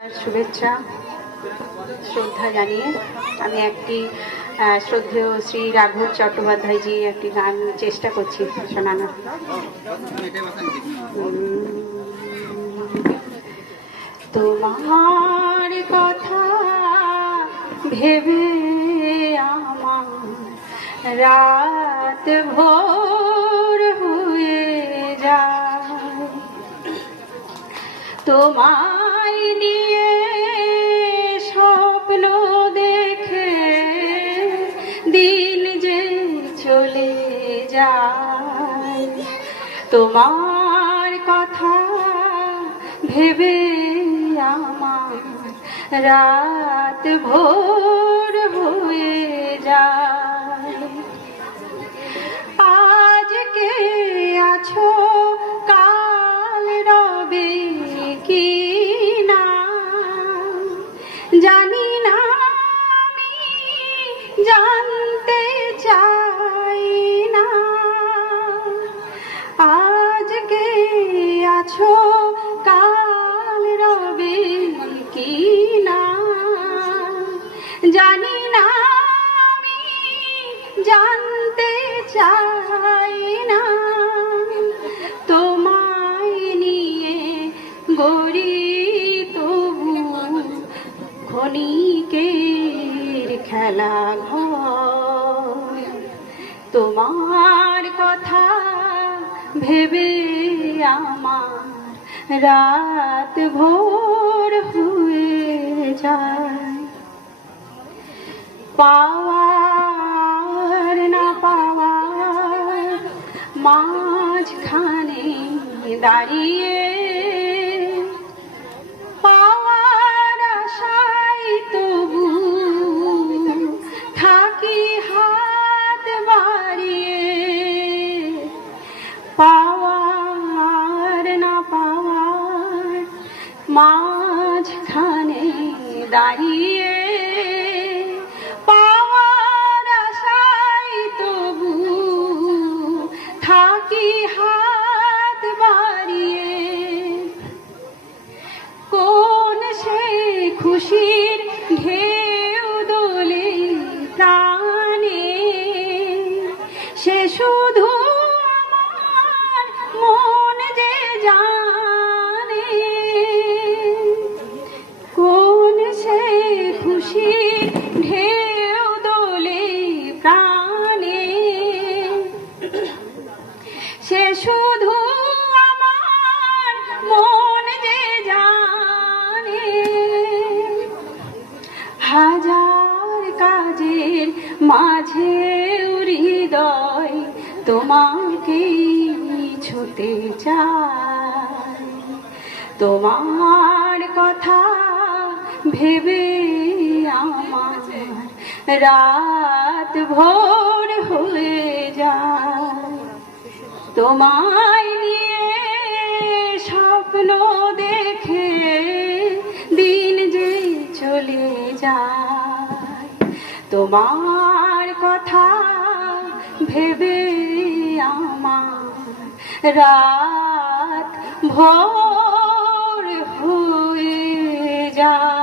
শুভেচ্ছা, শ্রদ্ধা জানিয়ে আমি একটি শ্রদ্ধেয় শ্রী রাঘব চট্টোপাধ্যায়জি একটি গান চেষ্টা করছি শোনানোর। তোমার কথা ভেবে আমার রাত ভোর হয়ে যায়। তোমায় নিয়ে যায়। তোমার কথা ভেবে আমার রাত ভোর হয়ে যায়। আজকে আছো কাল রবে কি না জানতে চাই না। তোমায় নিয়ে গড়ি তবু ক্ষণিকের খেলা তোমার কথা ভেবে আমার রাত ভোর হয়ে যায়। পাওয়ার না পাওয়ার, মাঝখানে দাঁড়িয়ে পাওয়ার আশায় তবু থাকি হাত বাড়িয়ে। পাওয়ার না পাওয়ার, মাঝখানে দাঁড়িয়ে থাকি হাত বাড়িয়ে কোন সে খুশির ঢেউ দোলে প্রাণে সে শুধু হৃদয় তোমাকে ছুতে চায় তোমার কথা ভেবে আমার রাত ভোর হয়ে যায়। তোমায় নিয়ে স্বপ্ন দেখে দিন যে চলে যায়। তোমার কথা ভেবে আমার রাত ভোর হয়ে যায়।